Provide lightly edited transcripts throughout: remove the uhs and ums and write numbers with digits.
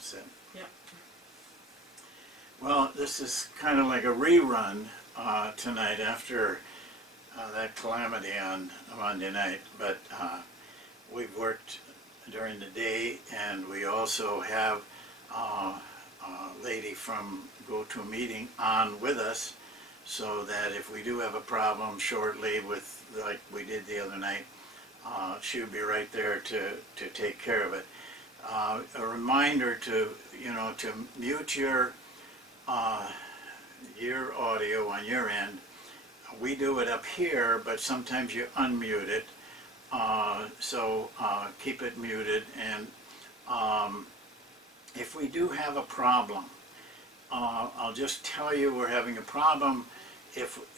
set. Yep. Well, this is kind of like a rerun tonight after that calamity on Monday night, but we've worked during the day, and we also have a lady from GoToMeeting on with us, so that if we do have a problem shortly with, like we did the other night, she would be right there to take care of it. A reminder to, to mute your audio on your end. We do it up here, but sometimes you unmute it, so keep it muted. And if we do have a problem, I'll just tell you we're having a problem.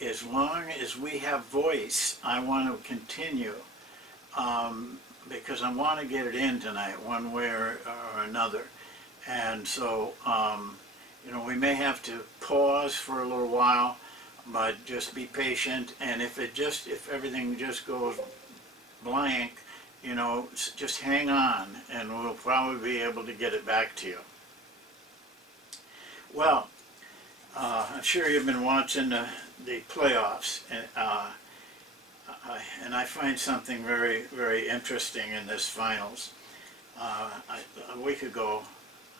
As long as we have voice, I want to continue, because I want to get it in tonight one way or another. And so we may have to pause for a little while, but just be patient. And if everything just goes blank, just hang on, and we'll probably be able to get it back to you. Well, I'm sure you've been watching the playoffs, and I find something very, very interesting in this finals. A week ago,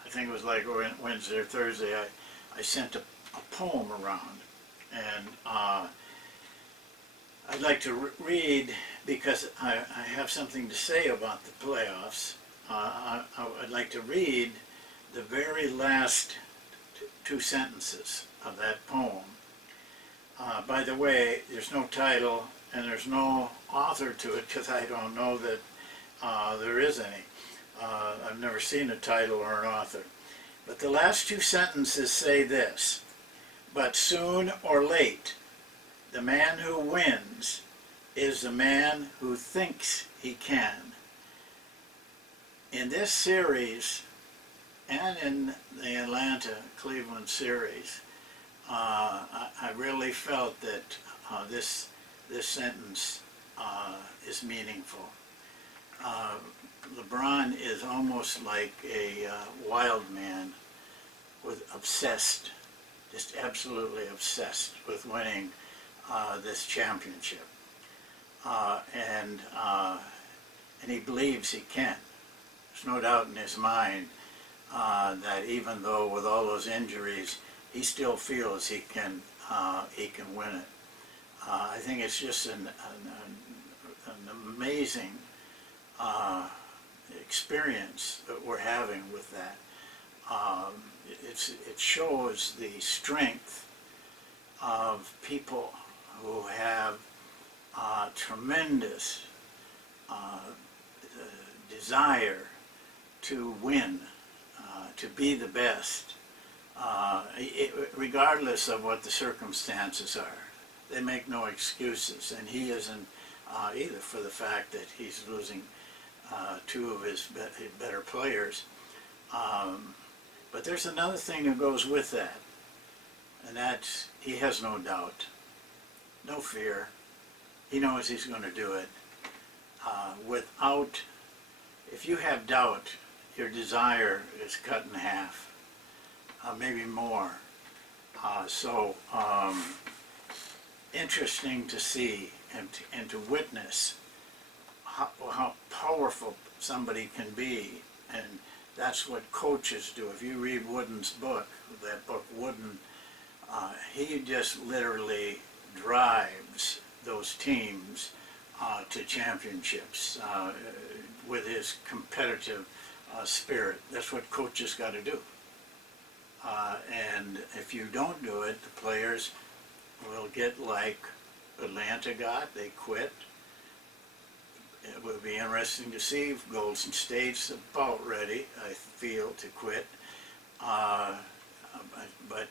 I think it was like Wednesday or Thursday, I sent a poem around, and I'd like to read, because I have something to say about the playoffs. I'd like to read the very last two sentences of that poem. By the way, there's no title and there's no author to it, because I don't know that there is any. I've never seen a title or an author. But the last two sentences say this: "But soon or late, the man who wins is the man who thinks he can." In this series, and in the Atlanta-Cleveland series, I really felt that this sentence is meaningful. LeBron is almost like a wild man, obsessed, just absolutely obsessed with winning this championship, and he believes he can. There's no doubt in his mind that even though with all those injuries, he still feels he can win it. I think it's just an amazing experience that we're having with that. It shows the strength of people who have tremendous desire to win, to be the best, regardless of what the circumstances are. They make no excuses, and he isn't either, for the fact that he's losing two of his better players. But there's another thing that goes with that, and that's he has no doubt, no fear. He knows he's going to do it. If you have doubt, your desire is cut in half, maybe more. Interesting to see and to witness how powerful somebody can be, and that's what coaches do. If you read Wooden's book, that book Wooden, he just literally drives those teams to championships with his competitive spirit. That's what coaches got to do. And if you don't do it, the players will get like Atlanta got. They quit. It would be interesting to see if Golden State's about ready, I feel, to quit. But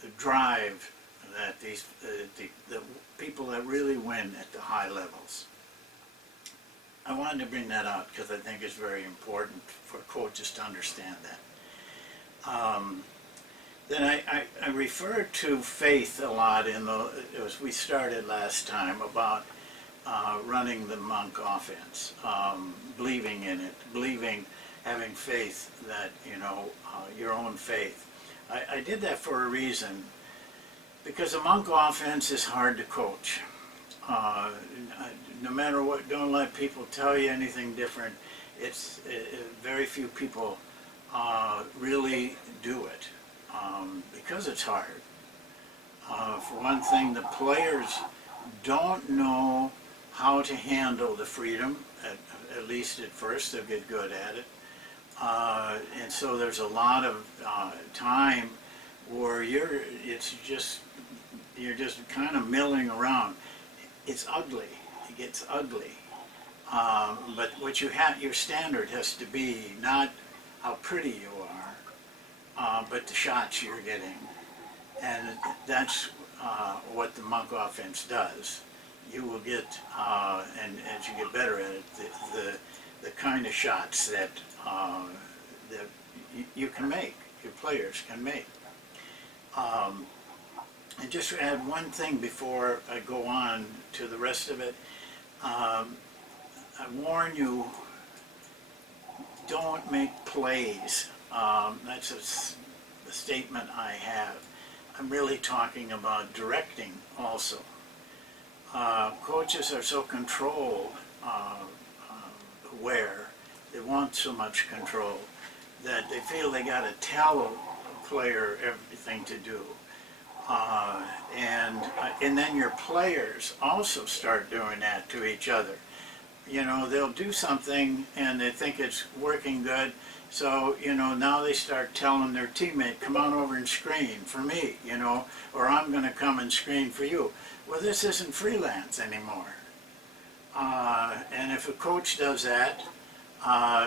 the drive that the people that really win at the high levels. I wanted to bring that out because I think it's very important for coaches to understand that. Then I referred to faith a lot as we started last time, about running the Monk offense, believing in it, believing having faith that, you know, your own faith. I did that for a reason, because the monk offense is hard to coach. No matter what, don't let people tell you anything different. It's very few people really do it because it's hard. For one thing, the players don't know how to handle the freedom, at least at first. They'll get good at it. And so there's a lot of time where you're just kind of milling around. It's ugly. It gets ugly. But what your standard has to be not how pretty you are, but the shots you're getting. And that's what the monk offense does. You will get, and as you get better at it, the kind of shots that you can make, your players can make. And just to add one thing before I go on to the rest of it, I warn you, don't make plays. That's a statement I have. I'm really talking about directing also. Coaches are so control aware, they want so much control that they feel they got to tell a player everything to do. And then your players also start doing that to each other. You know, they'll do something and they think it's working good, so, you know, now they start telling their teammate, come on over and screen for me, you know, or I'm going to come and screen for you. Well, this isn't freelance anymore. And if a coach does that,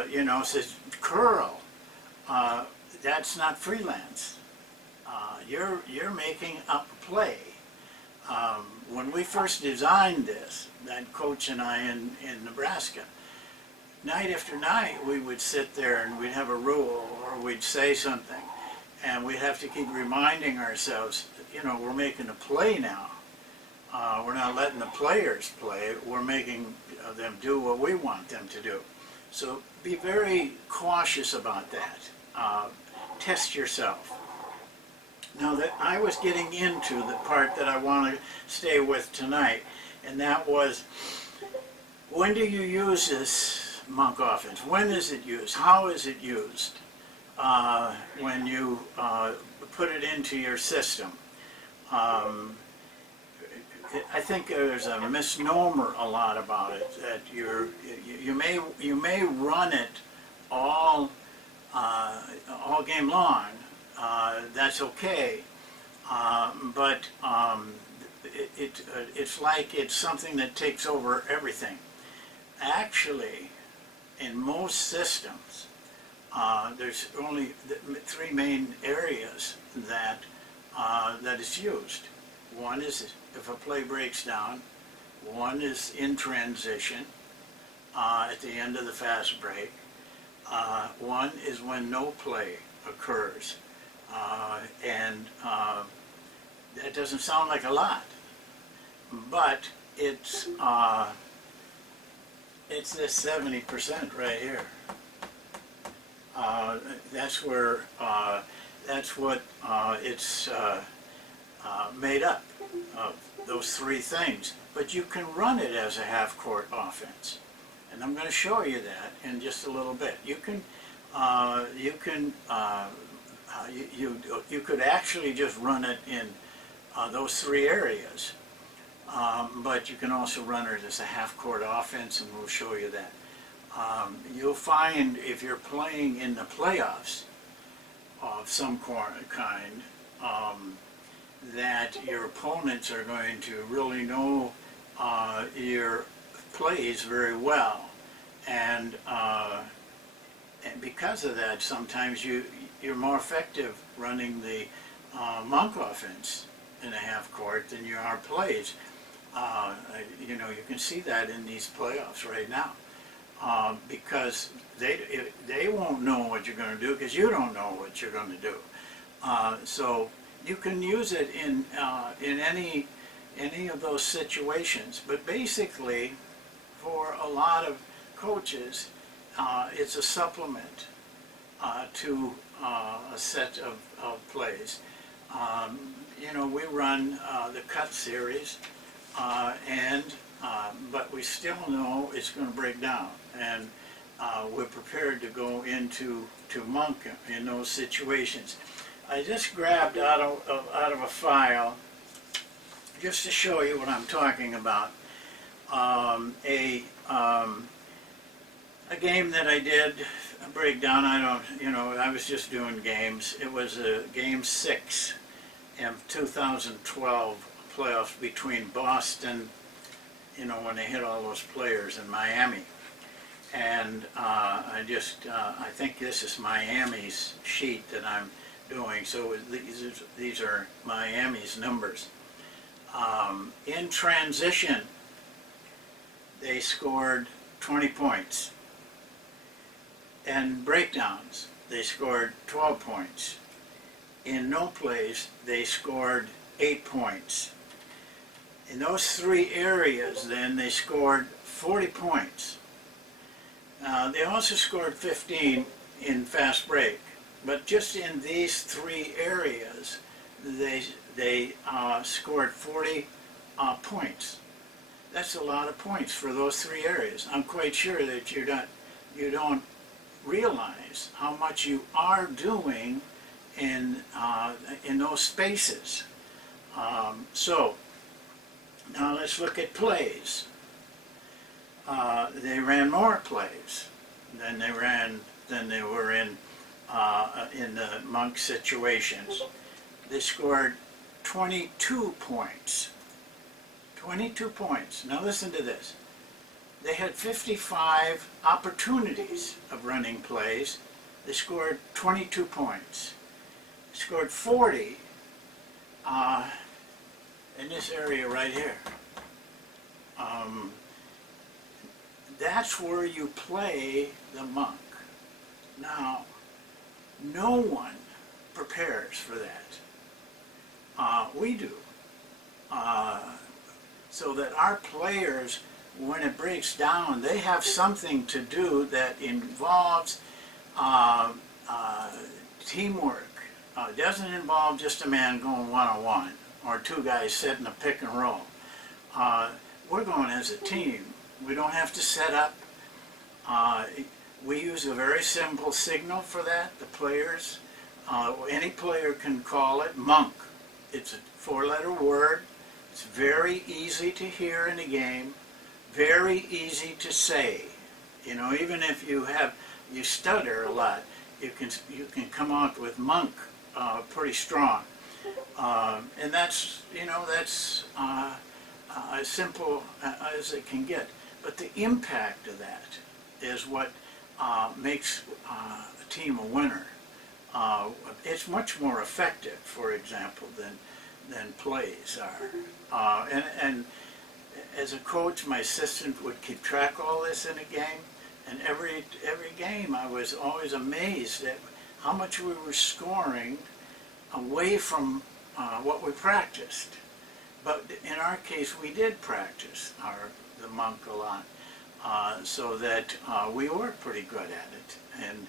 you know, says, curl, that's not freelance. You're making up a play. When we first designed this, that coach and I in Nebraska, night after night we would sit there and we'd have a rule or we'd say something and we'd have to keep reminding ourselves, you know, we're making a play now. We're not letting the players play, we're making them do what we want them to do. So be very cautious about that. Test yourself. Now that I was getting into the part that I want to stay with tonight, and that was, when do you use this monk offense? When is it used? How is it used when you put it into your system? I think there's a misnomer a lot about it, that you may run it all game long. That's okay, but it's like it's something that takes over everything. Actually, in most systems, there's only three main areas that is used. One is if a play breaks down. One is in transition at the end of the fast break. One is when no play occurs. That doesn't sound like a lot, but it's this 70% right here. That's where that's what it's made up of, those three things. But you can run it as a half-court offense, and I'm going to show you that in just a little bit. You could actually just run it in those three areas, but you can also run it as a half-court offense, and we'll show you that. You'll find if you're playing in the playoffs of some kind, that your opponents are going to really know your plays very well, and because of that, sometimes you're more effective running the monk offense in a half court than you are plays. You know, you can see that in these playoffs right now, because they won't know what you're going to do because you don't know what you're going to do. So you can use it in any of those situations, but basically, for a lot of coaches, it's a supplement to a set of plays. You know, we run the cut series, but we still know it's going to break down, and we're prepared to go into monk in those situations. I just grabbed out of a file, just to show you what I'm talking about, a game that I did break down. I was just doing games. It was game 6 in 2012 playoffs between Boston, you know, when they hit all those players, in Miami. And I think this is Miami's sheet that I'm doing. So these are Miami's numbers. In transition, they scored 20 points. And breakdowns, they scored 12 points. In no plays, they scored 8 points. In those 3 areas, then, they scored 40 points. They also scored 15 in fast break, but just in these 3 areas, they scored 40 points. That's a lot of points for those 3 areas. I'm quite sure that you don't realize how much you are doing in those spaces. So now let's look at plays. They ran more plays than they were in the monk situations. They scored 22 points. 22 points. Now listen to this. They had 55 opportunities of running plays. They scored 22 points. They scored 40 in this area right here. That's where you play the monk. Now, no one prepares for that. We do. So that our players, when it breaks down, they have something to do that involves teamwork. It doesn't involve just a man going one-on-one or 2 guys setting a pick and roll. We're going as a team. We don't have to set up. We use a very simple signal for that. The players, any player can call it monk. It's a 4-letter word. It's very easy to hear in a game. Very easy to say. You know, even if you stutter a lot, you can come out with monk pretty strong. And that's, you know, that's as simple as it can get. But the impact of that is what makes a team a winner. It's much more effective, for example, than plays are. And as a coach, my assistant would keep track of all this in a game, and every game I was always amazed at how much we were scoring away from what we practiced. But in our case, we did practice the monk a lot, so that we were pretty good at it, and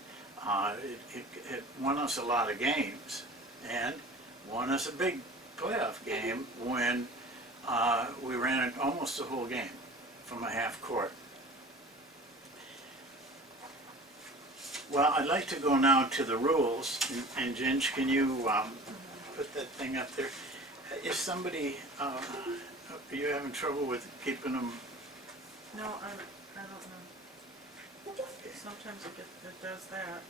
it won us a lot of games, and won us a big playoff game when we ran it almost the whole game from a half court. Well, I'd like to go now to the rules, and Ginge, can you put that thing up there? Is somebody, are you having trouble with keeping them? No, I don't know. Okay. Sometimes it does that.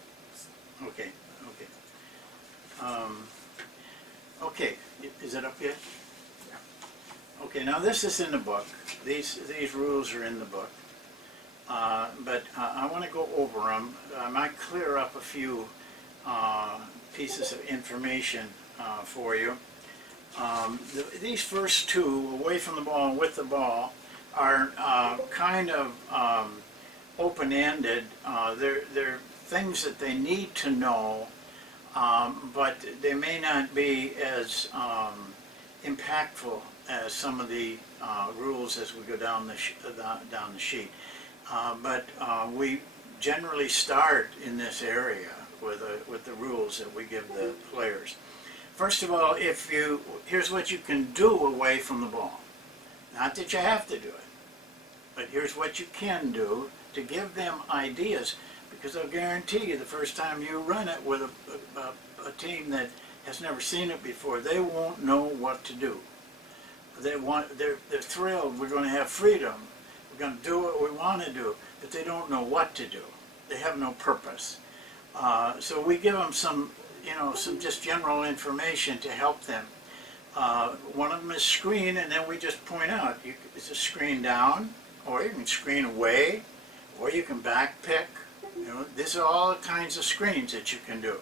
Okay, okay. Okay, is it up yet? Yeah. Okay, now this is in the book. These rules are in the book. But I want to go over them. I might clear up a few pieces of information for you. These first 2, away from the ball and with the ball, are kind of open-ended. They're things that they need to know, but they may not be as impactful as some of the rules as we go down the sheet. But we generally start in this area with the rules that we give the players. First of all, here's what you can do away from the ball. Not that you have to do it, but here's what you can do to give them ideas, because I'll guarantee you the first time you run it with a team that has never seen it before, they won't know what to do. They're thrilled, we're going to have freedom, we're going to do what we want to do, but they don't know what to do. They have no purpose. So we give them some just general information to help them. One of them is screen, and then we just point out, it's a screen down, or you can screen away, or you can back pick. These are all the kinds of screens that you can do.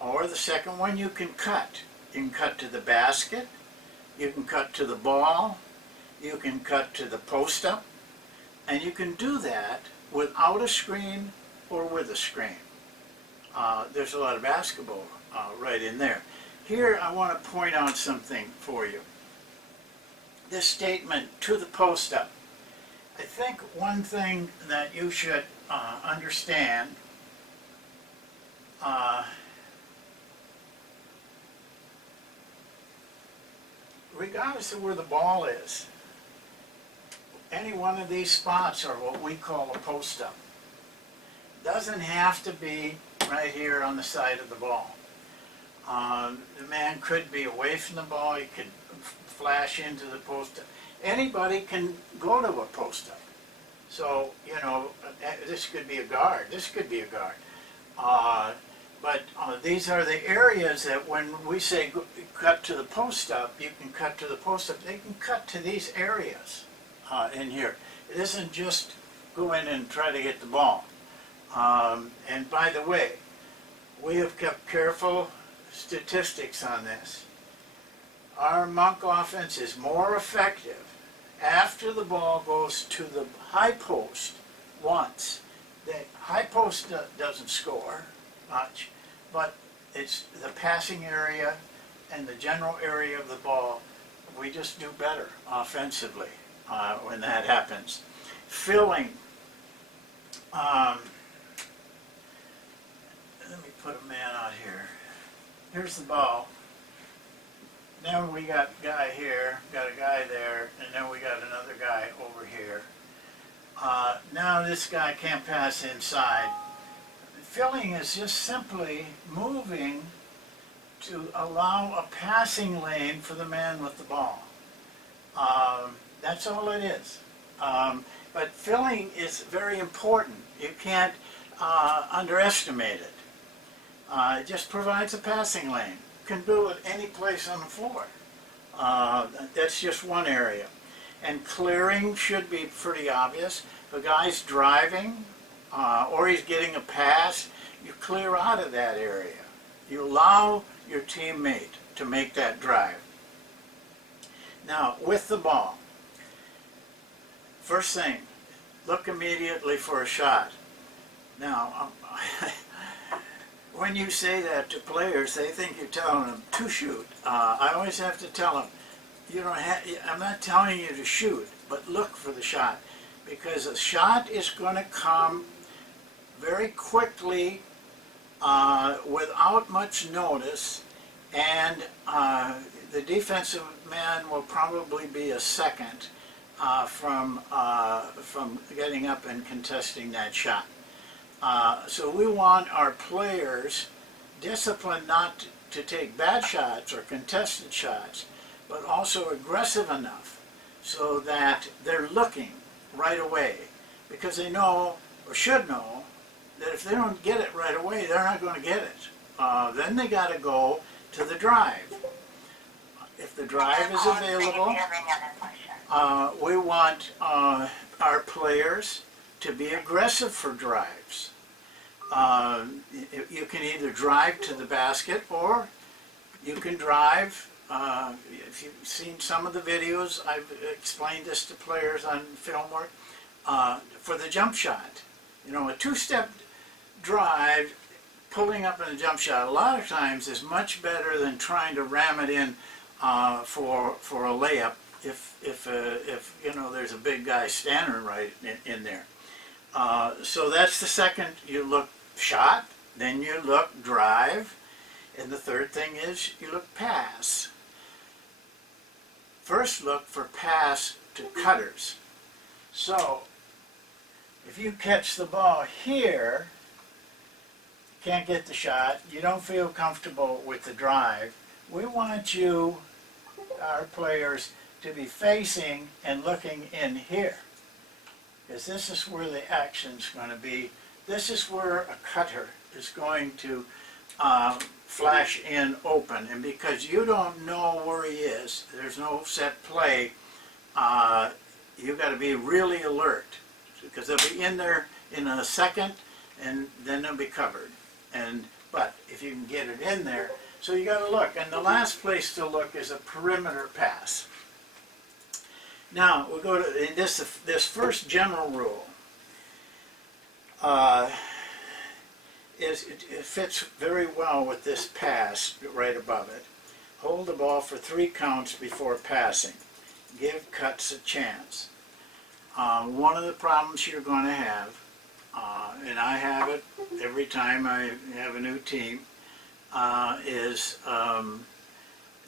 Or the second one, you can cut. You can cut to the basket, you can cut to the ball, you can cut to the post-up, and you can do that without a screen or with a screen. There's a lot of basketball right in there. Here I want to point out something for you. This statement, to the post-up. I think one thing that you should understand, regardless of where the ball is, any one of these spots are what we call a post-up. Doesn't have to be right here on the side of the ball. The man could be away from the ball, he could flash into the post-up. Anybody can go to a post-up. So, this could be a guard, this could be a guard. But these are the areas that when we say cut to the post-up, you can cut to the post-up. They can cut to these areas in here. It isn't just go in and try to get the ball. And by the way, we have kept careful statistics on this. Our monk offense is more effective after the ball goes to the high post once. The high post doesn't score much, but it's the passing area and the general area of the ball. We just do better offensively when that happens. Filling. Let me put a man out here. Here's the ball. Now we got a guy here, got a guy there, and then we got another guy over here. Now this guy can't pass inside. Filling is just simply moving to allow a passing lane for the man with the ball. That's all it is. But filling is very important. You can't underestimate it. It just provides a passing lane. You can do it any place on the floor. That's just one area. And clearing should be pretty obvious. If a guy's driving or he's getting a pass, you clear out of that area. You allow your teammate to make that drive. Now, with the ball, first thing, look immediately for a shot. Now, when you say that to players, they think you're telling them to shoot. I always have to tell them, I'm not telling you to shoot, but look for the shot. Because a shot is going to come very quickly without much notice, and the defensive man will probably be a second from getting up and contesting that shot. So we want our players disciplined not to take bad shots or contested shots, but also aggressive enough so that they're looking right away, because they know, or should know, that if they don't get it right away, they're not going to get it. Then they got to go to the drive. If the drive is available, we want our players to be aggressive for drives. You can either drive to the basket, or you can drive, if you've seen some of the videos, I've explained this to players on film work, for the jump shot. A two-step drive, pulling up in a jump shot, a lot of times is much better than trying to ram it in for a layup if there's a big guy standing right in there. So that's the second. You look shot, then you look drive, and the third thing is you look pass. First look for pass to cutters. So if you catch the ball here, can't get the shot, you don't feel comfortable with the drive, we want you, our players, to be facing and looking in here. Because this is where the action's going to be. This is where a cutter is going to flash in open. And because you don't know where he is, there's no set play, you've got to be really alert. Because they'll be in there in a second, and then they'll be covered. But if you can get it in there, so you got to look. And the last place to look is a perimeter pass. Now we'll go to this first general rule. It fits very well with this pass right above it. Hold the ball for 3 counts before passing. Give cuts a chance. One of the problems you're going to have, and I have it every time I have a new team, is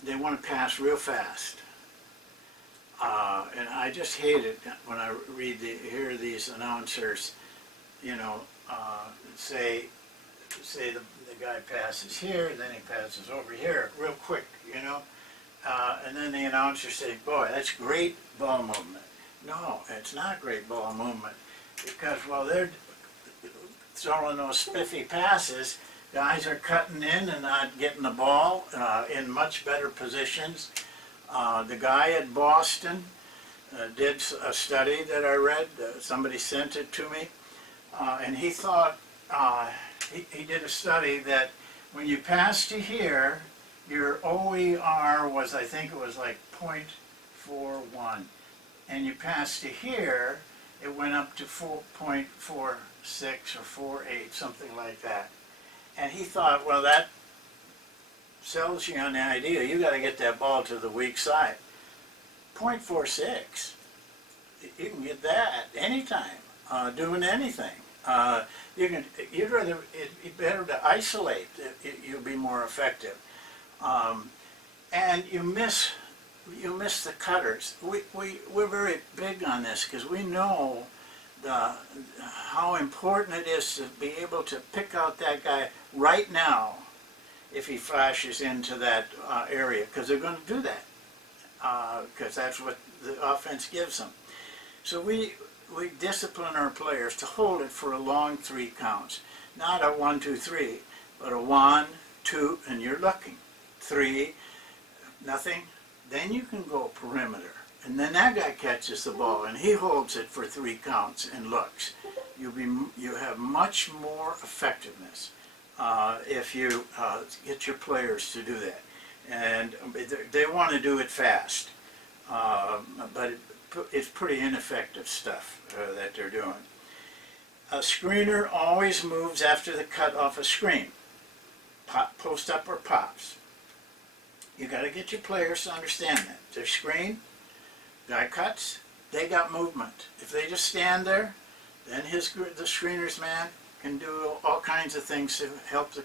they want to pass real fast. And I just hate it when I hear these announcers, you know, say the guy passes here, and then he passes over here real quick, you know, and then the announcer say, boy, that's great ball movement. No, it's not great ball movement, because while they're throwing those spiffy passes, guys are cutting in and not getting the ball in much better positions. The guy at Boston did a study that I read. Somebody sent it to me, and he thought he did a study that when you pass to here, your OER was, I think it was like 0.41, and you pass to here, it went up to 4.46 or 4.8, something like that. And he thought, well, that sells you on the idea you got to get that ball to the weak side. 0.46, you can get that anytime, doing anything. You'd rather, it'd be better to isolate. You'll be more effective. And you miss the cutters. We're very big on this because we know how important it is to be able to pick out that guy right now if he flashes into that area, because they're going to do that, because that's what the offense gives them. So we discipline our players to hold it for a long 3 counts, not a 1, 2, 3, but a 1, 2, and you're looking, 3, nothing. Then you can go perimeter, and then that guy catches the ball and he holds it for 3 counts and looks. You have much more effectiveness if you get your players to do that, and they want to do it fast, but it's pretty ineffective stuff that they're doing. A screener always moves after the cut off a screen, post up or pops. You got to get your players to understand that. Their screen, guy cuts, they got movement. If they just stand there, then the screener's man can do all kinds of things to help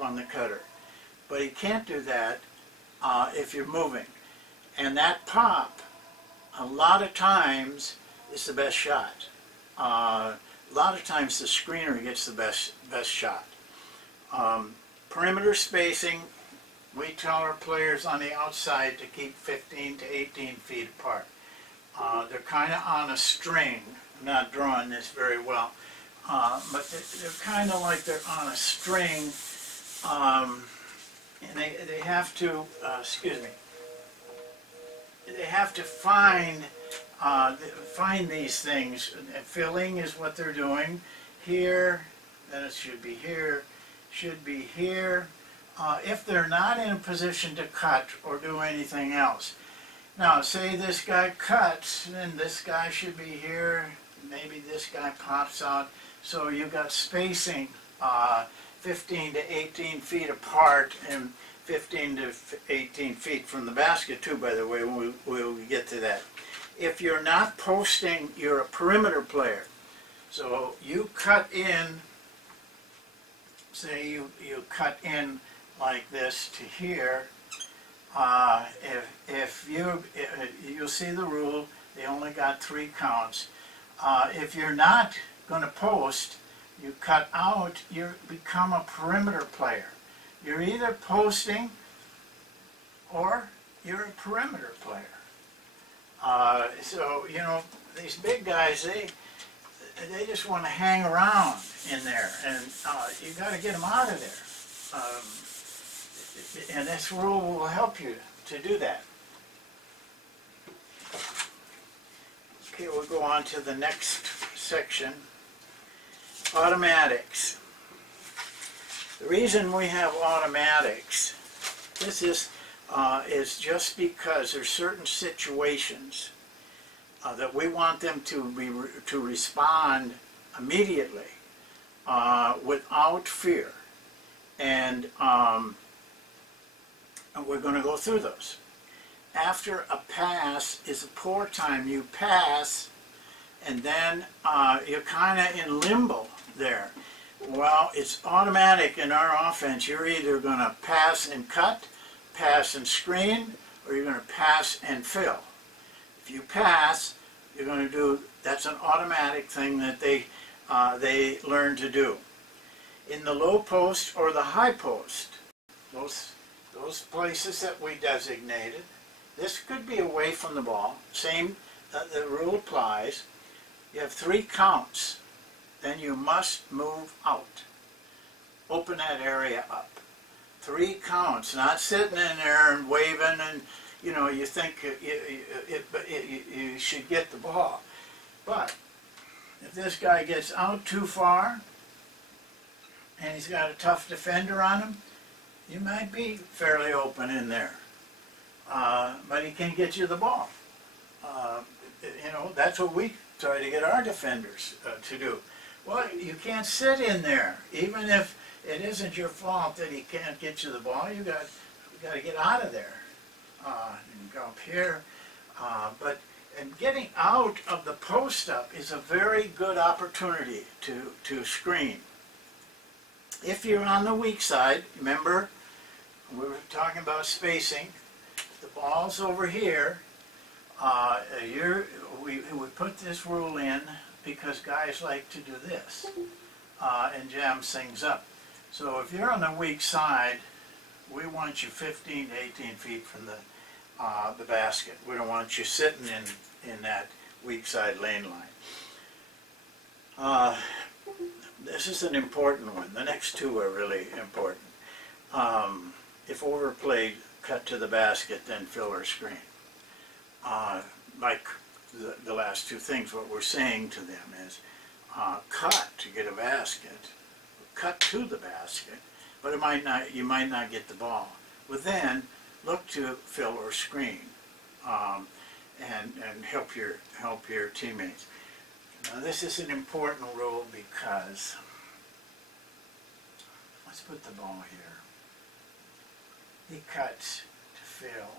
on the cutter. But he can't do that if you're moving. And that pop, a lot of times, is the best shot. A lot of times the screener gets the best shot. Perimeter spacing, we tell our players on the outside to keep 15 to 18 feet apart. They're kind of on a string. I'm not drawing this very well, but they're kind of like they're on a string, and they have to, they have to find these things. Filling is what they're doing. Here, then it should be here, should be here. If they're not in a position to cut or do anything else. Now, say this guy cuts, then this guy should be here, maybe this guy pops out. So you've got spacing 15 to 18 feet apart and 15 to 18 feet from the basket too, by the way, we'll get to that. If you're not posting, you're a perimeter player. So you cut in, say you cut in like this to here. If you'll see the rule, they only got 3 counts. If you're not going to post, you cut out, you become a perimeter player. You're either posting or you're a perimeter player. So, you know, these big guys, they just want to hang around in there, and you got to get them out of there. And this rule will help you to do that. Okay, we'll go on to the next section. Automatics. The reason we have automatics, this is just because there's certain situations that we want them to respond immediately without fear, and we're going to go through those. After a pass is a pour time. You pass, and then you're kind of in limbo there. Well, it's automatic in our offense. You're either going to pass and cut, pass and screen, or you're going to pass and fill. If you pass, you're going to do, that's an automatic thing that they learn to do. In the low post or the high post, those places that we designated, this could be away from the ball. Same, the rule applies. You have 3 counts. Then you must move out. Open that area up. 3 counts, not sitting in there and waving and, you know, you think you should get the ball. But if this guy gets out too far and he's got a tough defender on him, you might be fairly open in there. But he can get you the ball. You know, that's what we try to get our defenders to do. Well, you can't sit in there, even if it isn't your fault that he can't get you the ball. You got to get out of there. And go up here. And getting out of the post up is a very good opportunity to screen. If you're on the weak side, remember we were talking about spacing. The ball's over here. We put this rule in because guys like to do this and jam things up. So if you're on the weak side, we want you 15 to 18 feet from the basket. We don't want you sitting in that weak side lane line. This is an important one. The next 2 are really important. If overplayed, cut to the basket, then fill or screen. Like the last 2 things, what we're saying to them is cut to get a basket, cut to the basket, but you might not get the ball. But then look to fill or screen and help your teammates. Now this is an important rule because, let's put the ball here. He cuts to fill.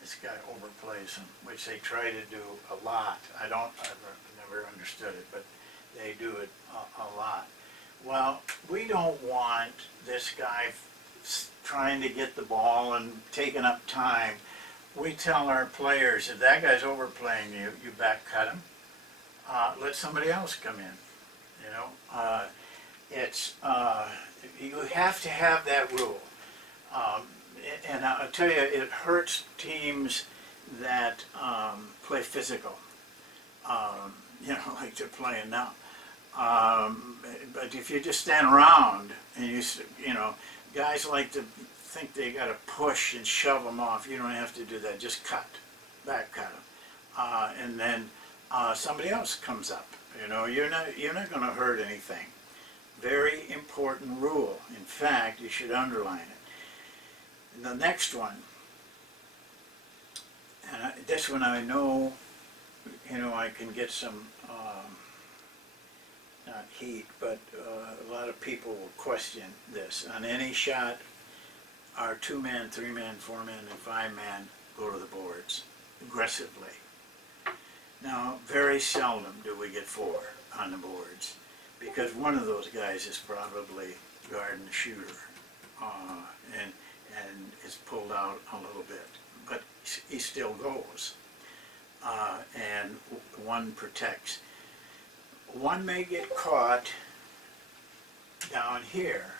This guy overplays him, which they try to do a lot. I've never understood it, but they do it a lot. Well, we don't want this guy trying to get the ball and taking up time. We tell our players, if that guy's overplaying you, you back cut him. Let somebody else come in. You know, you have to have that rule. And I'll tell you, it hurts teams that play physical. You know, like they're playing now. But if you just stand around and you know, guys like to think they got to push and shove them off. You don't have to do that. Just cut, back cut them, and then somebody else comes up. You know, you're not going to hurt anything. Very important rule. In fact, you should underline it. And the next one, and this one I know, you know, I can get some, not heat, but a lot of people will question this. On any shot, our 2-man, 3-man, 4-man, and 5-man go to the boards aggressively. Now, very seldom do we get 4. on the boards, because one of those guys is probably guarding the shooter, and is pulled out a little bit, but he still goes, and one protects. One may get caught down here.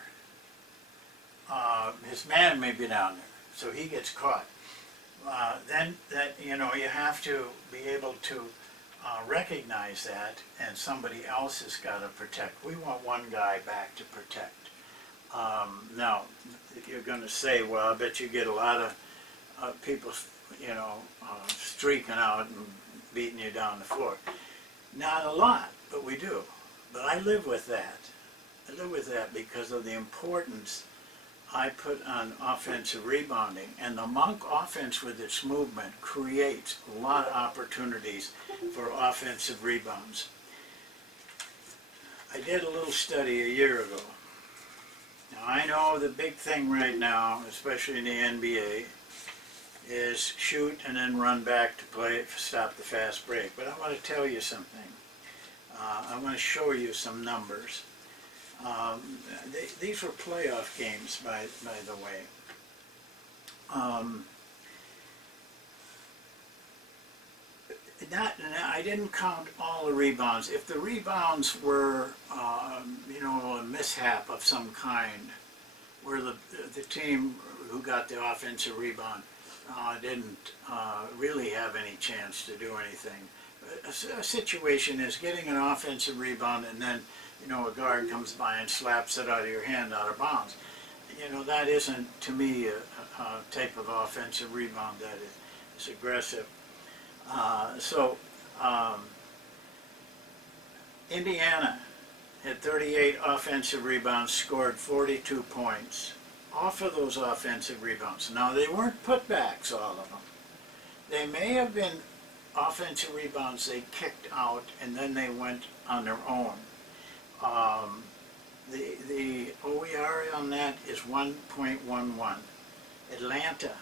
His man may be down there, so he gets caught. Then you have to be able to recognize that, and somebody else has got to protect. We want one guy back to protect. Now, you're going to say, well, I bet you get a lot of people, streaking out and beating you down the floor. Not a lot, but we do. But I live with that. I live with that because of the importance I put on offensive rebounding. And the Monk offense with its movement creates a lot of opportunities for offensive rebounds. I did a little study a year ago. Now I know the big thing right now, especially in the NBA, is shoot and then run back to play, stop the fast break. But I want to tell you something. I want to show you some numbers. These were playoff games, by the way. I didn't count all the rebounds. If the rebounds were, a mishap of some kind, where the team who got the offensive rebound didn't really have any chance to do anything. A situation is getting an offensive rebound and then, a guard comes by and slaps it out of your hand out of bounds. That isn't, to me, a type of offensive rebound that is aggressive. Indiana had 38 offensive rebounds, scored 42 points off of those offensive rebounds. Now, they weren't putbacks, all of them. They may have been offensive rebounds they kicked out and then they went on their own. The OER on that is 1.11. Atlanta,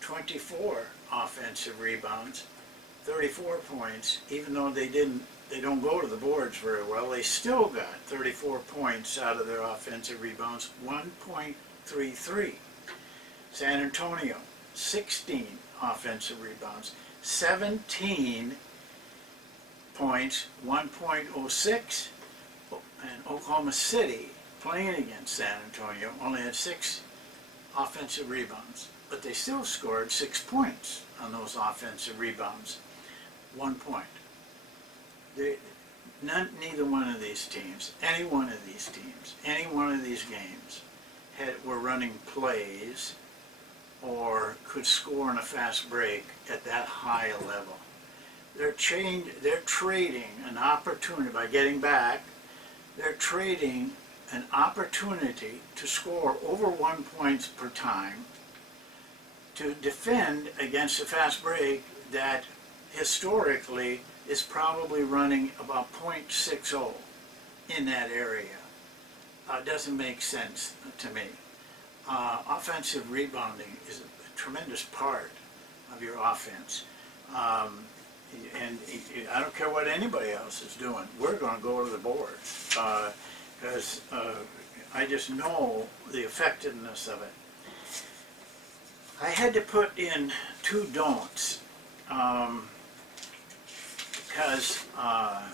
24 offensive rebounds, 34 points. Even though they don't go to the boards very well, they still got 34 points out of their offensive rebounds, 1.33. San Antonio, 16 offensive rebounds, 17 points, 1.06. And Oklahoma City, playing against San Antonio, only had 6 offensive rebounds, but they still scored 6 points on those offensive rebounds. 1 point. Neither one of these teams, any one of these teams, any one of these games were running plays or could score in a fast break at that high a level. They're trading an opportunity by getting back. They're trading an opportunity to score over 1 point per time to defend against a fast break that historically is probably running about 0.60 in that area. Doesn't make sense to me. Offensive rebounding is a tremendous part of your offense. And I don't care what anybody else is doing. We're going to go to the board because I just know the effectiveness of it. I had to put in 2 don'ts because I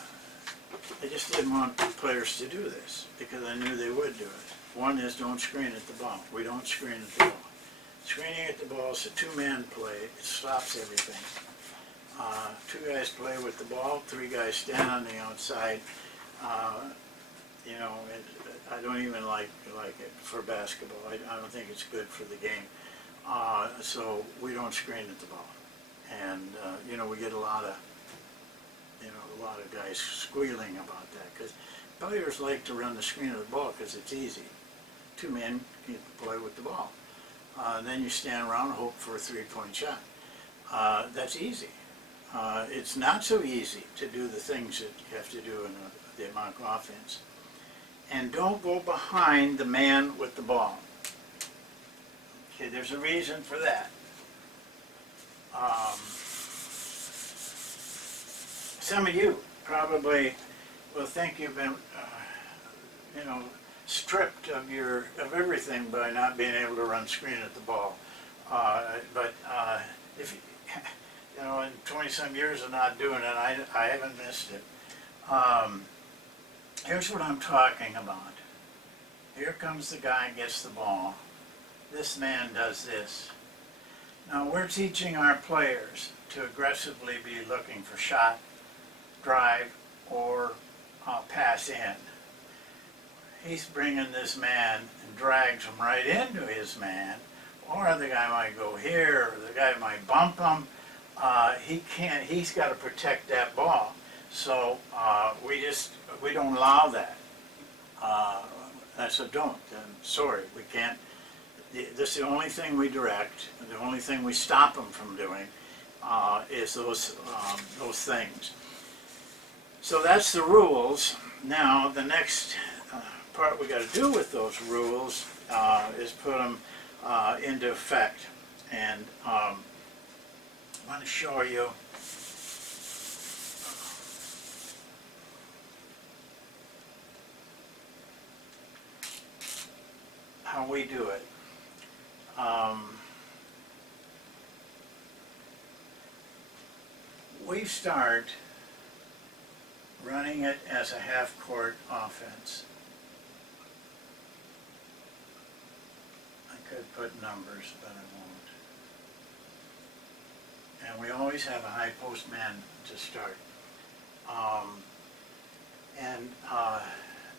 just didn't want players to do this because I knew they would do it. One is don't screen at the ball. We don't screen at the ball. Screening at the ball is a 2-man play. It stops everything. 2 guys play with the ball, 3 guys stand on the outside. I don't even like it for basketball. I don't think it's good for the game. So we don't screen at the ball, and we get a lot of guys squealing about that because players like to run the screen of the ball because it's easy. 2 men can play with the ball. Then you stand around and hope for a 3-point shot. That's easy. It's not so easy to do the things that you have to do in the Monk offense. And don't go behind the man with the ball. Okay, there's a reason for that. Some of you probably will think you've been, you know, stripped of everything by not being able to run screen at the ball. But if you know, in 20-some years of not doing it, I haven't missed it. Here's what I'm talking about. Here comes the guy and gets the ball. This man does this. Now we're teaching our players to aggressively be looking for shot, drive, or pass in. He's bringing this man and drags him right into his man, or the guy might go here, or the guy might bump him. He can't. He's got to protect that ball. So we don't allow that. I said, don't. I'm sorry, we can't. This is the only thing we direct. The only thing we stop them from doing is those things. So that's the rules. Now the next part we got to do with those rules is put them into effect. And I want to show you how we do it. We start running it as a half-court offense. I could put numbers, but I won't. And we always have a high post man to start.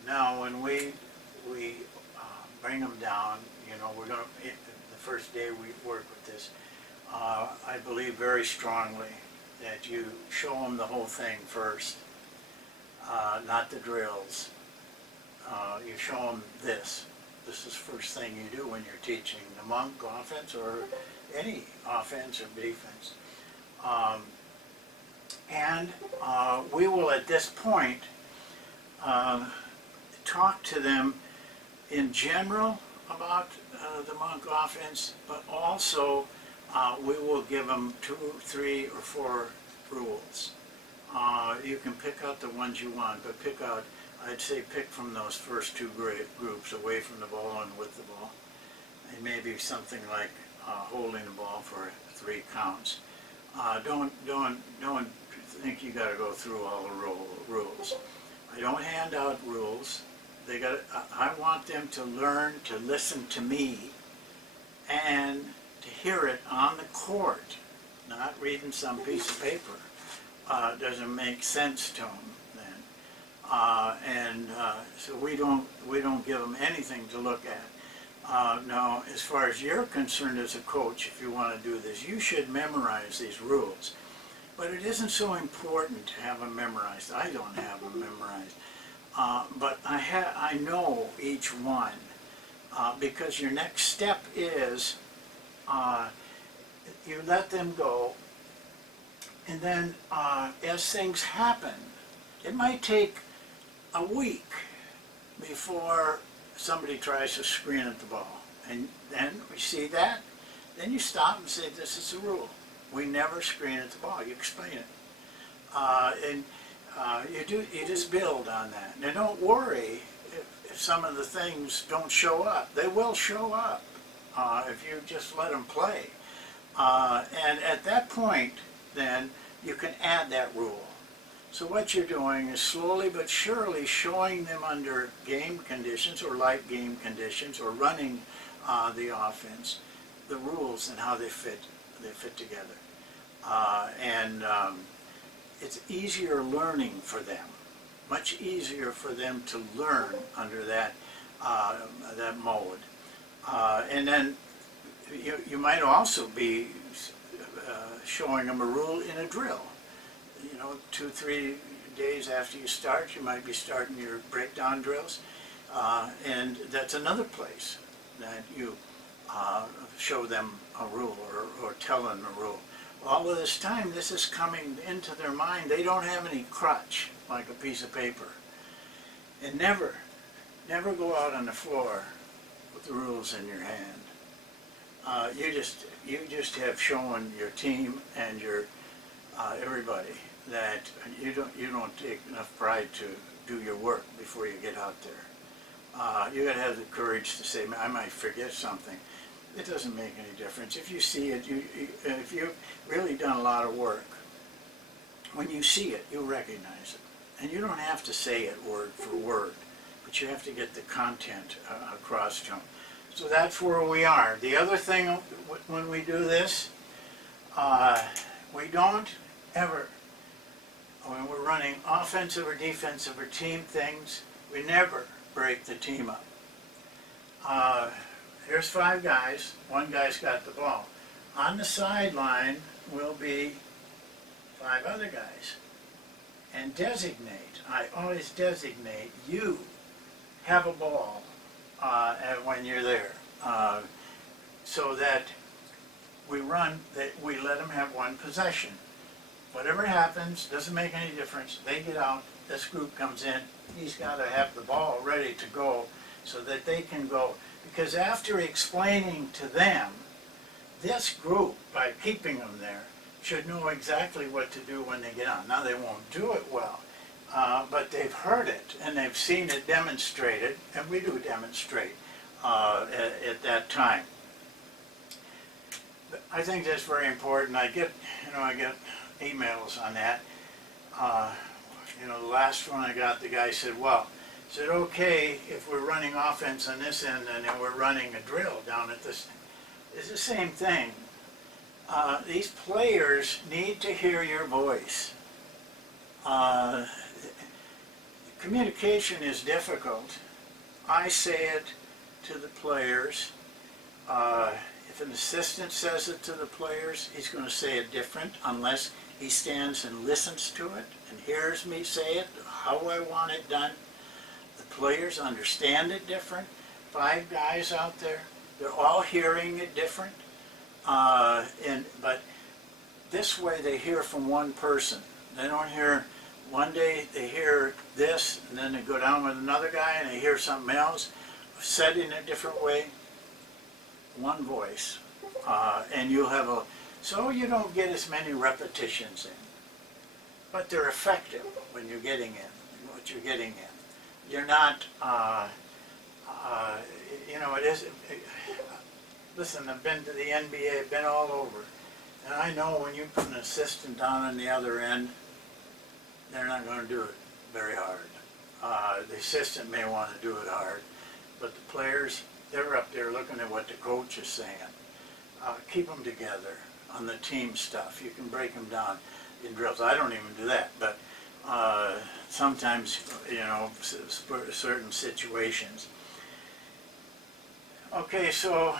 Now when we bring them down, you know, we're going to, the first day we work with this, I believe very strongly that you show them the whole thing first, not the drills. You show them this. This is the first thing you do when you're teaching the monk offense or any offense or defense. We will at this point talk to them in general about the monk offense, but also we will give them 2, 3, or 4 rules. You can pick out the ones you want, but I'd say pick from those first 2 groups, away from the ball and with the ball. And maybe something like holding the ball for 3 counts. Don't think you got to go through all the rules. I don't hand out rules. I want them to learn to listen to me and to hear it on the court, not reading some piece of paper. Doesn't make sense to them then. So we don't give them anything to look at. Now, as far as you're concerned as a coach, if you want to do this, you should memorize these rules. But it isn't so important to have them memorized. I don't have them memorized. But I know each one because your next step is you let them go, and then as things happen, it might take a week before somebody tries to screen at the ball. And then we see that, then you stop and say, this is the rule. We never screen at the ball. You explain it. You just build on that. Now don't worry if some of the things don't show up. They will show up if you just let them play. And at that point, then, you can add that rule. So what you're doing is slowly but surely showing them under game conditions or light game conditions or running the offense, the rules and how they fit together. It's easier learning for them, much easier for them to learn under that mode. And then you might also be showing them a rule in a drill. You know, 2, 3 days after you start, you might be starting your breakdown drills, and that's another place that you show them a rule or tell them a rule. All of this time, this is coming into their mind. They don't have any crutch, like a piece of paper. And never go out on the floor with the rules in your hand. You just have shown your team and your everybody that you don't take enough pride do your work before you get out there. You got to have the courage to say, I might forget something. It doesn't make any difference. If you see it, if you've really done a lot of work, when you see it, you'll recognize it. And you don't have to say it word for word, but you have to get the content across to them. So that's where we are. The other thing, when we do this, we don't ever, when we're running offensive or defensive or team things, we never break the team up. Here's 5 guys. 1 guy's got the ball. On the sideline will be 5 other guys. And designate, I always designate, you have a ball when you're there. So that we let them have 1 possession. Whatever happens, doesn't make any difference. They get out, this group comes in, he's got to have the ball ready to go so that they can go. Because after explaining to them, this group, by keeping them there, should know exactly what to do when they get on. Now they won't do it well, but they've heard it and they've seen it demonstrated, and we do demonstrate at that time. But I think that's very important. I get emails on that. The last one I got, the guy said, well, is it okay if we're running offense on this end and then we're running a drill down at this? It's the same thing. These players need to hear your voice. Communication is difficult. I say it to the players. If an assistant says it to the players, he's going to say it different unless he stands and listens to it and hears me say it, how I want it done. The players understand it different. 5 guys out there, they're all hearing it different. But this way they hear from one person. They don't hear, one day they hear this, and then they go down with another guy and they hear something else, said in a different way. One voice. And you'll have so you don't get as many repetitions in. But they're effective when you're getting in, what you're getting in. You're not, listen, I've been to the NBA, I've been all over. And I know when you put an assistant down on the other end, they're not going to do it very hard. The assistant may want to do it hard, but the players, they're up there looking at what the coach is saying. Keep them together on the team stuff. You can break them down in drills. I don't even do that, but sometimes, certain situations. Okay, so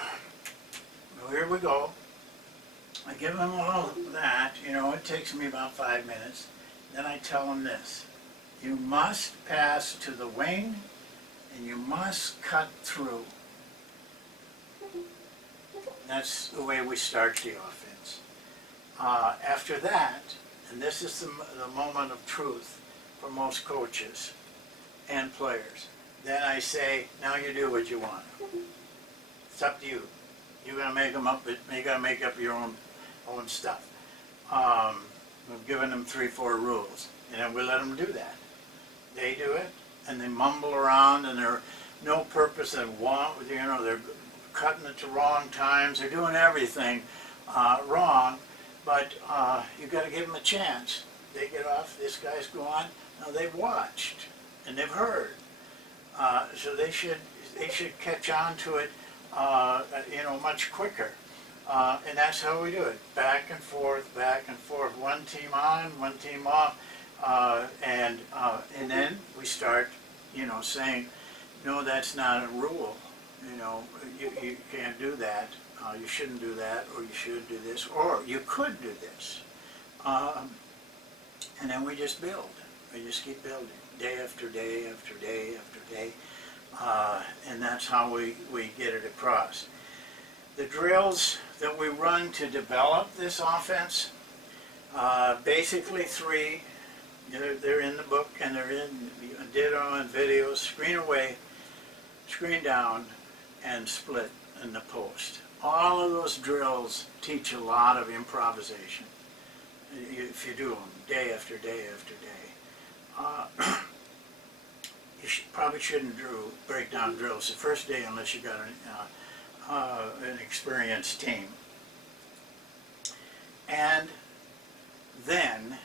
here we go. I give them all that, it takes me about 5 minutes. Then I tell them this: you must pass to the wing and you must cut through. That's the way we start the offense. After that, and this is the moment of truth for most coaches and players, then I say, now you do what you want. It's up to you. You're going to make them up, you got to make up your own stuff. We've given them 3-4 rules, and we let them do that. They do it, and they mumble around, and they're no purpose and they're cutting it to wrong times. They're doing everything wrong, but you've got to give them a chance. They get off, this guy's gone. Now they've watched and they've heard, so they should catch on to it, much quicker. And that's how we do it: back and forth, one team on, one team off, and then we start, saying, no, that's not a rule. You can't do that. You shouldn't do that, or you should do this, or you could do this. And then we just build. We just keep building, day after day after day after day. And that's how we get it across. The drills that we run to develop this offense, basically 3. They're in the book, and they're in ditto and videos: screen away, screen down, and split in the post. All of those drills teach a lot of improvisation if you do them day after day after day. probably shouldn't break down drills the first day unless you got an experienced team. And then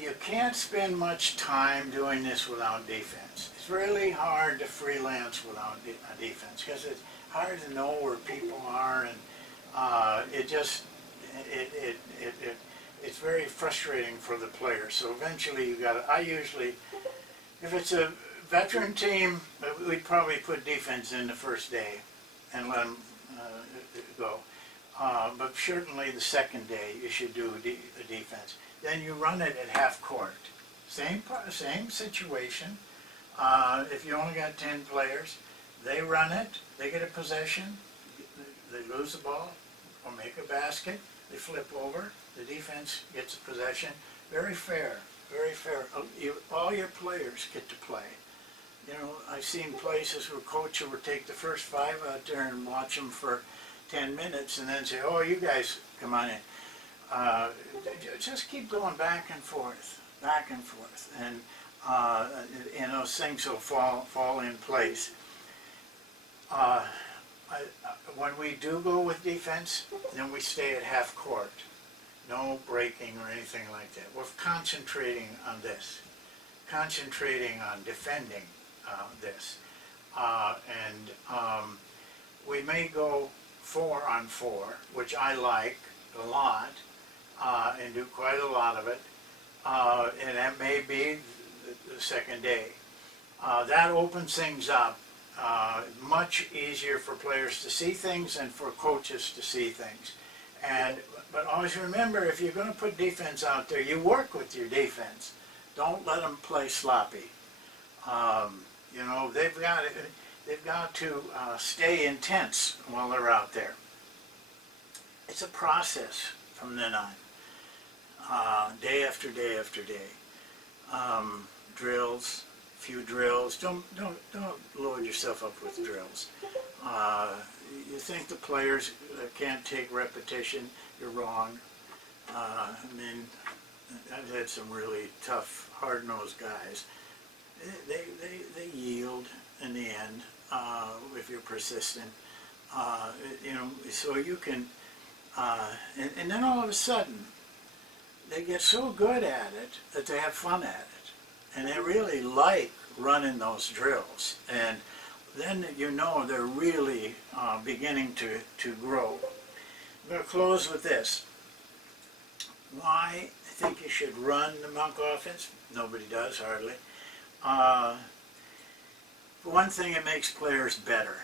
you can't spend much time doing this without defense. It's really hard to freelance without a defense because it's hard to know where people are, and it's very frustrating for the players. So eventually you got to, I usually, if it's a veteran team, we'd probably put defense in the first day and let them go. But certainly the second day you should do a defense. Then you run it at half court. Same situation. If you only got 10 players, they run it, they get a possession, they lose the ball or make a basket, they flip over, the defense gets a possession. Very fair, very fair. All your players get to play. You know, I've seen places where coaches would take the first 5 out there and watch them for 10 minutes and then say, oh, you guys come on in. Just keep going back and forth, and those things will fall in place. When we do go with defense, then we stay at half court. No breaking or anything like that. We're concentrating on this, concentrating on defending this. We may go 4-on-4, which I like a lot, and do quite a lot of it, and that may be the second day. That opens things up, much easier for players to see things and for coaches to see things. But always remember, if you're going to put defense out there, you work with your defense. Don't let them play sloppy. You know, they've got to stay intense while they're out there. It's a process from then on, day after day after day. Drills, few drills. Don't load yourself up with drills. You think the players can't take repetition? You're wrong. I mean, I've had some really tough, hard-nosed guys. They yield in the end if you're persistent. You know, so you can. And then all of a sudden, they get so good at it that they have fun at it. And they really like running those drills. And then you know they're really beginning to grow. I'm going to close with this. Why I think you should run the Monk offense? Nobody does, hardly. For one thing, it makes players better.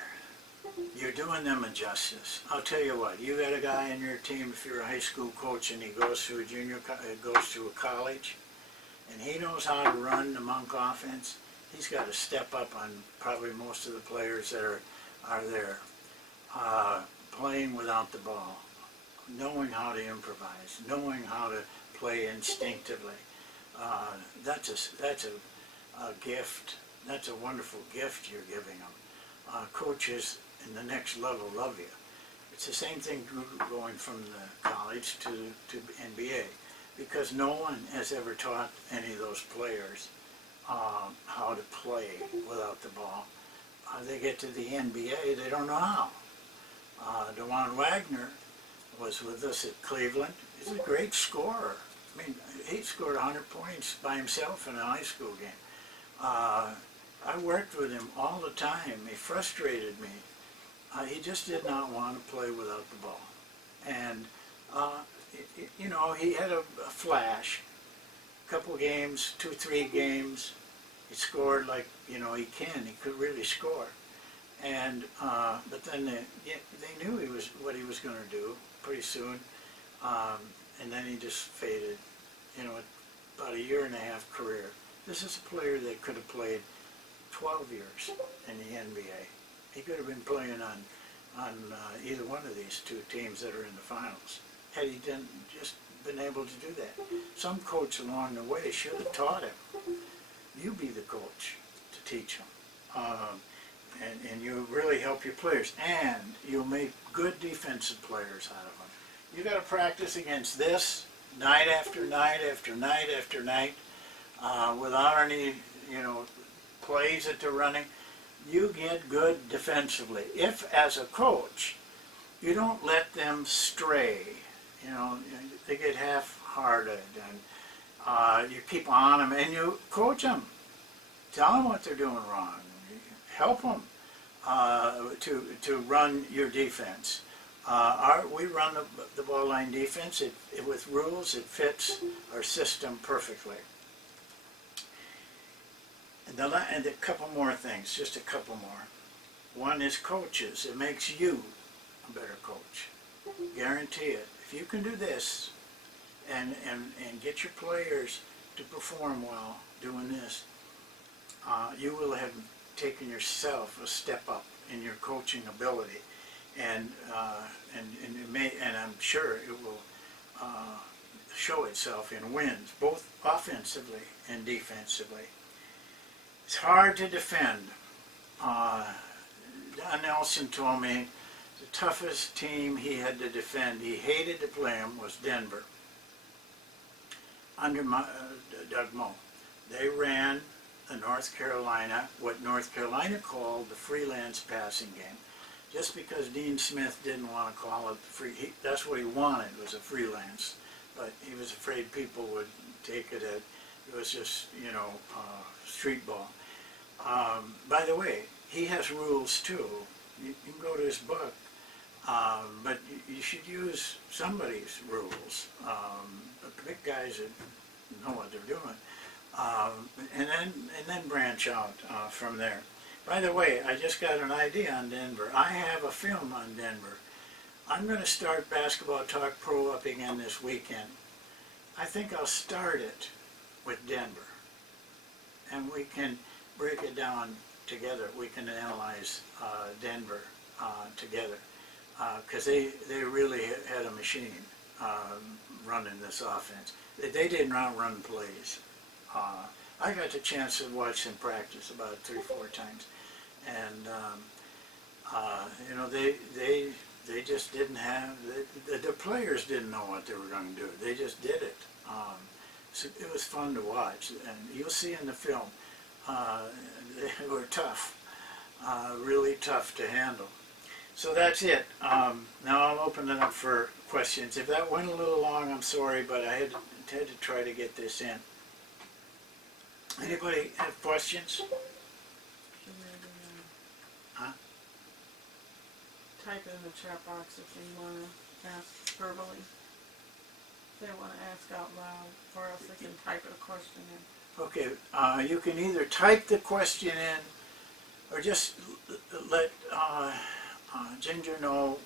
You're doing them a justice. I'll tell you what, you got a guy in your team, if you're a high school coach and he goes to a college, and he knows how to run the Monk offense, he's got to step up on probably most of the players that are there. Playing without the ball, knowing how to improvise, knowing how to play instinctively. That's a gift. That's a wonderful gift you're giving them. Coaches in the next level love you. It's the same thing going from the college to NBA, because no one has ever taught any of those players how to play without the ball. They get to the NBA, they don't know how. DeJuan Wagner was with us at Cleveland. He's a great scorer. I mean, he scored 100 points by himself in a high school game. I worked with him all the time. He frustrated me. He just did not want to play without the ball. And, you know, he had a flash. A couple games, 2-3 games, he scored like, you know, he could really score. And, but then they knew what he was going to do pretty soon. And then he just faded, you know, about a year and a half career. This is a player that could have played 12 years in the NBA. He could have been playing on either one of these two teams that are in the finals, had he just been able to do that. Some coach along the way should have taught him. You be the coach to teach him. And you really help your players. And you'll make good defensive players out of them. You got to practice against this night after night after night after night. without any, plays that they're running, you get good defensively. If, as a coach, you don't let them stray, they get half-hearted, and you keep on them, and you coach them. Tell them what they're doing wrong. Help them to run your defense. We run the ball line defense. With rules, it fits our system perfectly. And a couple more things, just a couple more. One is coaches. It makes you a better coach. Guarantee it. If you can do this and get your players to perform well doing this, you will have taken yourself a step up in your coaching ability, and I'm sure it will show itself in wins, both offensively and defensively. It's hard to defend. Don Nelson told me the toughest team he had to defend, he hated to play them, was Denver. Under Doug Moe. They ran what North Carolina called the freelance passing game. Just because Dean Smith didn't want to call it that's what he wanted, was a freelance. But he was afraid people would take it as, it was just, street ball. By the way, he has rules too. You can go to his book, but you should use somebody's rules. The big guys that know what they're doing, and then branch out from there. By the way, I just got an idea on Denver. I have a film on Denver. I'm going to start Basketball Talk Pro up again this weekend. I think I'll start it with Denver, and we can break it down together. We can analyze Denver together, because they really had a machine running this offense. They didn't run plays. I got the chance to watch them practice about 3-4 times, and they just didn't have the players didn't know what they were going to do. They just did it. So it was fun to watch, and you'll see in the film. They were tough, really tough to handle. So that's it. Now I'll open it up for questions. If that went a little long, I'm sorry, but I had to try to get this in. Anybody have questions? Huh? Type it in the chat box if you want to ask verbally. If they want to ask out loud, or else they can type a question in. Okay, you can either type the question in, or just let Ginger know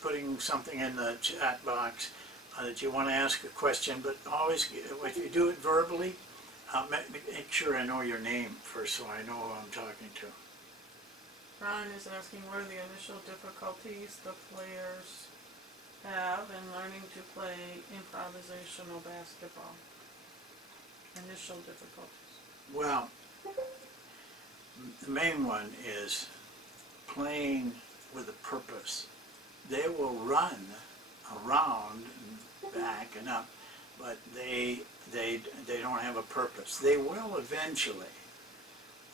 putting something in the chat box that you want to ask a question. But always, if you do it verbally, make sure I know your name first, so I know who I'm talking to. Ron is asking, what are the initial difficulties the players have in learning to play improvisational basketball? Initial difficulties. Well, the main one is playing with a purpose. They will run around and back and up, but they don't have a purpose. They will eventually,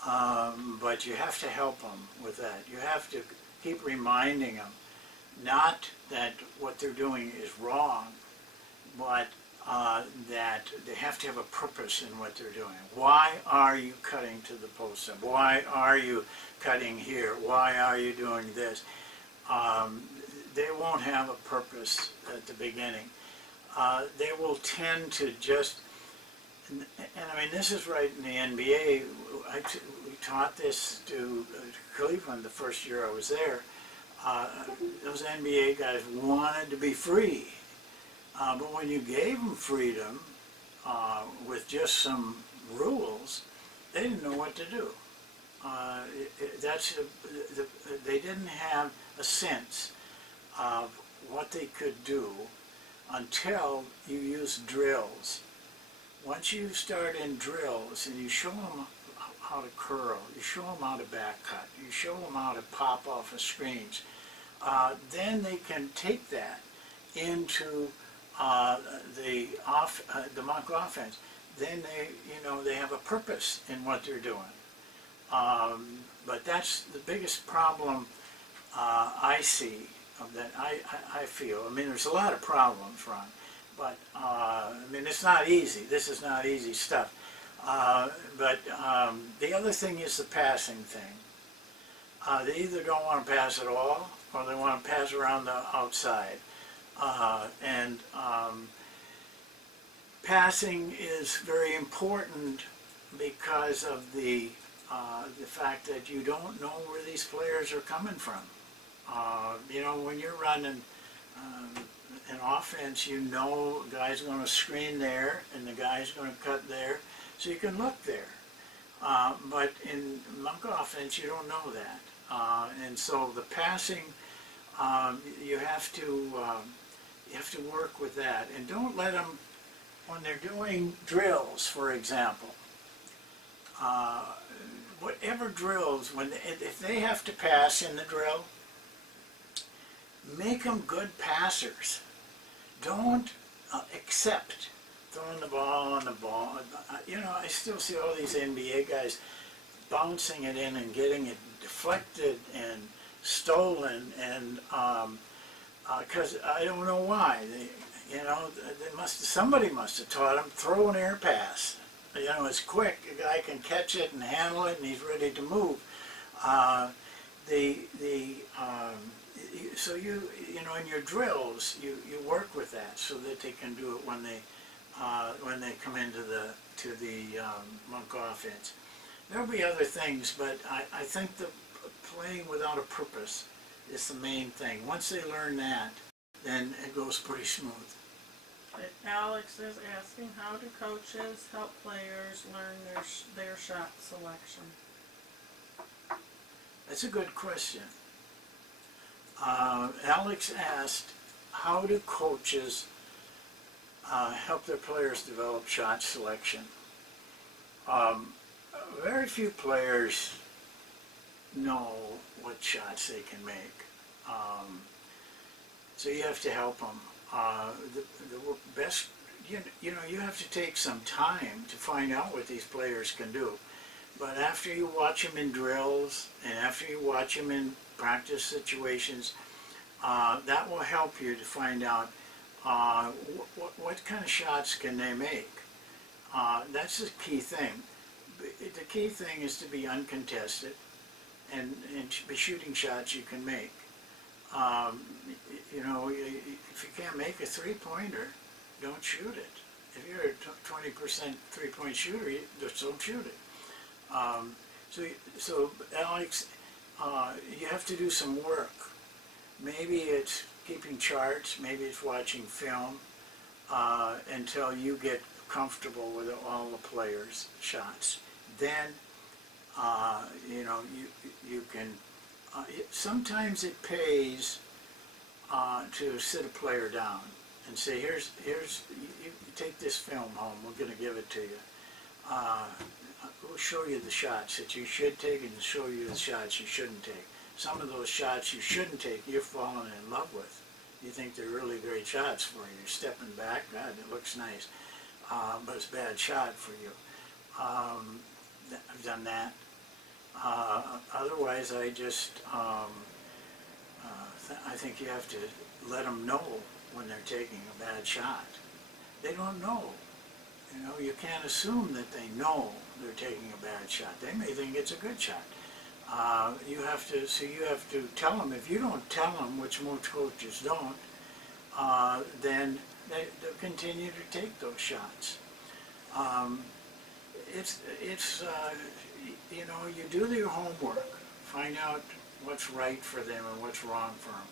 but you have to help them with that. You have to keep reminding them, not that what they're doing is wrong, but that they have to have a purpose in what they're doing. Why are you cutting to the post up? Why are you cutting here? Why are you doing this? They won't have a purpose at the beginning. They will tend to just, and I mean, this is right in the NBA. We taught this to Cleveland the first year I was there. Those NBA guys wanted to be free. But when you gave them freedom with just some rules, they didn't know what to do. They didn't have a sense of what they could do until you use drills. Once you start in drills and you show them how to curl, you show them how to back cut, you show them how to pop off of screens, then they can take that into the mock offense. then they have a purpose in what they're doing. But that's the biggest problem I see, that I feel. I mean, there's a lot of problems, Ron, but I mean, it's not easy. This is not easy stuff. But the other thing is the passing thing. They either don't want to pass at all, or they want to pass around the outside. Passing is very important because of the fact that you don't know where these players are coming from. When you're running an offense, you know the guy's going to screen there and the guy's going to cut there, so you can look there. But in monk offense, you don't know that. And so the passing, you have to work with that. And don't let them, when they're doing drills, for example, whatever drills, if they have to pass in the drill, make them good passers. Don't accept throwing the ball on the ball. I still see all these NBA guys bouncing it in and getting it deflected and stolen, and because I don't know why. Somebody must have taught them, throw an air pass. It's quick. A guy can catch it and handle it, and he's ready to move. So in your drills, you work with that so that they can do it when they come into the monk offense. There'll be other things, but I think the playing without a purpose is the main thing. Once they learn that, then it goes pretty smooth. Alex is asking, how do coaches help players learn their shot selection? That's a good question. Alex asked, how do coaches help their players develop shot selection? Very few players know what shots they can make. So you have to help them. The best, you have to take some time to find out what these players can do. But after you watch them in drills and after you watch them in practice situations, that will help you to find out what kind of shots can they make. That's the key thing. The key thing is to be uncontested and be shooting shots you can make. If you can't make a three-pointer, don't shoot it. If you're a 20% three-point shooter, just don't shoot it. So Alex, you have to do some work. Maybe it's keeping charts, maybe it's watching film until you get comfortable with all the players' shots. Then, you can, sometimes it pays to sit a player down and say, here's you take this film home, we're going to give it to you. We'll show you the shots that you should take and show you the shots you shouldn't take. Some of those shots you shouldn't take, you're falling in love with. You think they're really great shots for you. You're stepping back, God, it looks nice, but it's a bad shot for you. I've done that. Otherwise, I think you have to let them know when they're taking a bad shot. They don't know. You can't assume that they know they're taking a bad shot. They may think it's a good shot. You have to tell them. If you don't tell them, which most coaches don't, then they'll continue to take those shots. You do your homework, find out what's right for them and what's wrong for them.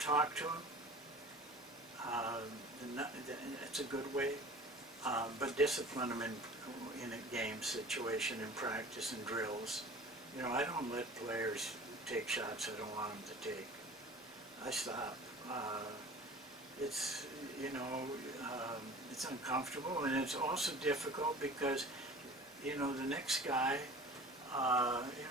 Talk to them. It's a good way, but discipline them in a game situation, in practice and drills. I don't let players take shots I don't want them to take. I stop. It's uncomfortable, and it's also difficult because the next guy,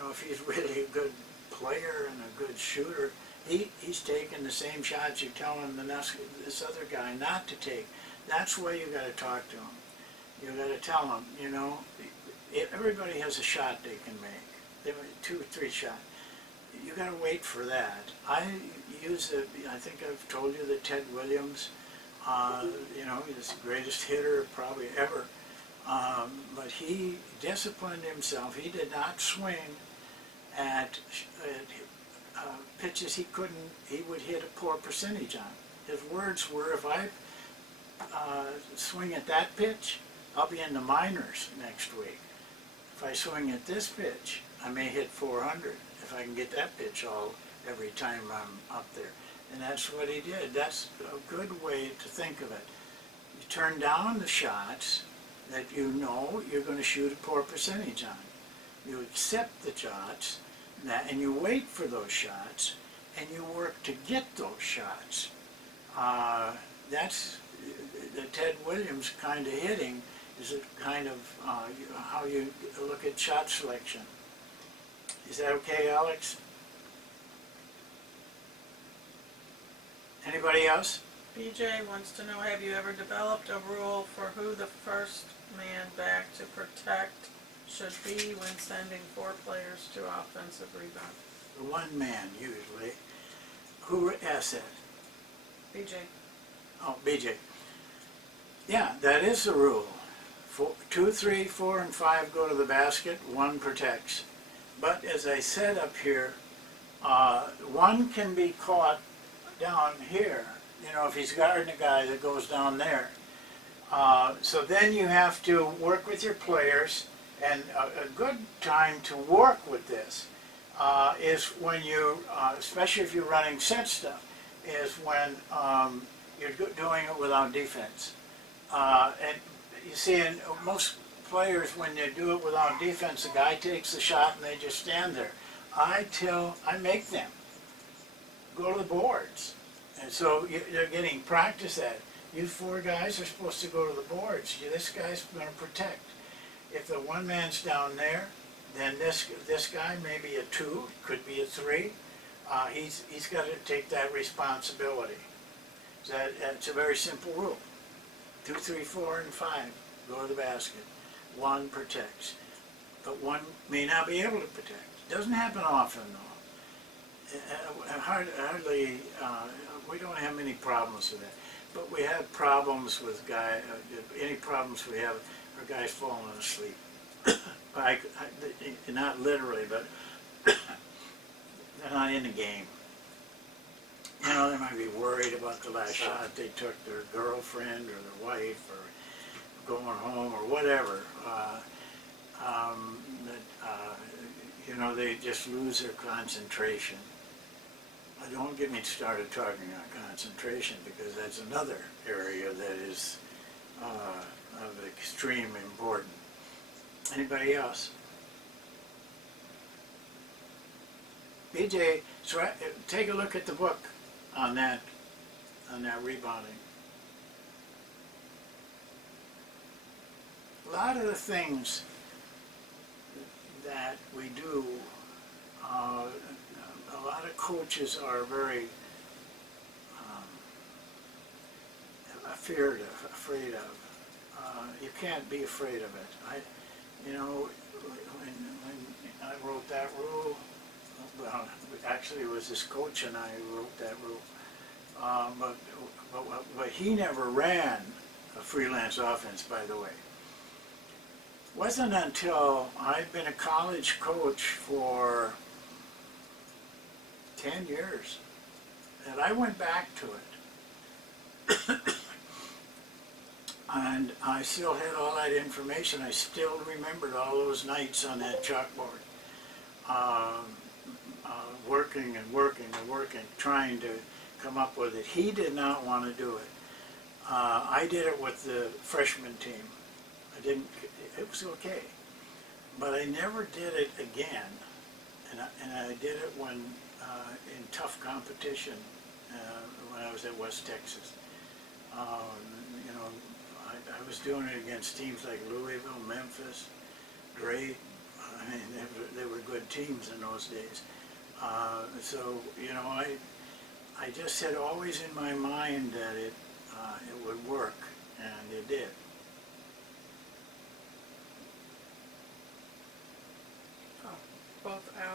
if he's really a good player and a good shooter, he's taking the same shots you're telling this other guy not to take. That's why you got to talk to him. You got to tell them, you know, everybody has a shot they can make. They have 2 or 3 shots. You got to wait for that. I use I think I've told you that Ted Williams, you know, he's the greatest hitter probably ever. But he disciplined himself. He did not swing at pitches he would hit a poor percentage on. His words were, if I swing at that pitch, I'll be in the minors next week. If I swing at this pitch, I may hit 400 if I can get that pitch every time I'm up there. And that's what he did. That's a good way to think of it. You turn down the shots that you know you're going to shoot a poor percentage on. You accept the shots, and you wait for those shots, and you work to get those shots. That's the Ted Williams kind of hitting is a kind of how you look at shot selection. Is that okay, Alex? Anybody else? BJ wants to know, have you ever developed a rule for who the first man back to protect should be when sending 4 players to offensive rebound? The 1 man, usually. Who asked that? BJ. Oh, BJ. Yeah, that is the rule. 2, 3, 4, and 5 go to the basket, 1 protects. But as I said up here, 1 can be caught down here. You know, if he's guarding a guy that goes down there. So then you have to work with your players, and a good time to work with this is when you, especially if you're running set stuff, is when you're doing it without defense. And you see, in most players, when they do it without defense, the guy takes the shot and they just stand there. I make them go to the boards. And so they're getting practice at it. You 4 guys are supposed to go to the boards. This guy's going to protect. If the 1 man's down there, then this guy may be a 2, could be a 3. He's got to take that responsibility. It's a very simple rule. 2, 3, 4, and 5 go to the basket. 1 protects. But 1 may not be able to protect. It doesn't happen often, though. Hardly, we don't have many problems with that. But we have problems with any problems we have are guys falling asleep. Not literally, but they're not in the game. You know, they might be worried about the last shot they took their girlfriend or their wife or going home or whatever. You know, they just lose their concentration. Don't get me started talking on concentration, because that's another area that is of extreme importance. Anybody else? BJ, take a look at the book on that rebounding. A lot of the things that we do, a lot of coaches are very afraid of. You can't be afraid of it. You know, when I wrote that rule, well, actually it was this coach and I who wrote that rule. But he never ran a freelance offense, by the way. It wasn't until I'd been a college coach for 10 years that I went back to it. And I still had all that information. I still remembered all those nights on that chalkboard, working and working and working, trying to come up with it. He did not want to do it. I did it with the freshman team. It was okay. But I never did it again. And I did it when, in tough competition, when I was at West Texas. You know, I was doing it against teams like Louisville, Memphis, Drake. I mean, they were good teams in those days. So, you know, I just had always in my mind that it would work, and it did. both